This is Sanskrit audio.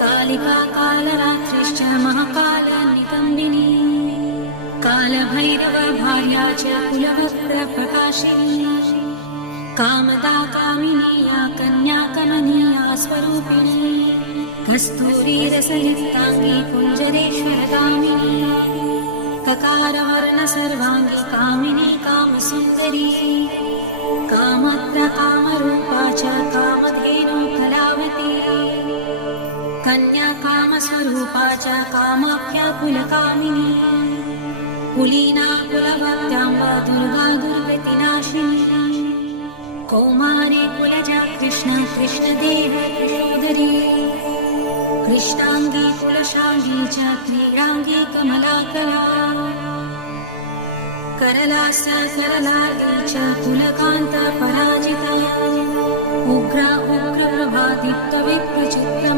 कालिका कालरात्रिश्च महाकालनिकन्दिनी कालभैरव भार्या च कुलवस्त्रप्रकाशिनी कामदा कामिनी या कन्या कमनीया स्वरूपिणी कस्तूरीरसयुक्ताङ्गी कुञ्जरेश्वरगामिनी ककारवर्ण सर्वाङ्गी कामिनी कामसुन्दरी कामत्र कामरूपा च कामधेनु कलावती कन्या कामस्वरूपा च कामाख्या कुलकामिनी कुलीना कुलवत्याम्ब दुर्गा दुर्गतिनाशिनी कौमारी कुलजा कृष्ण कृष्णदेव यशोदरी कृष्णांगी कुलशांगी च क्रीडांगी कमलाकला करलास करलार्दी च कुलकांत पराजिता उग्रा उग्रप्रभादीप्त विप्रचित्त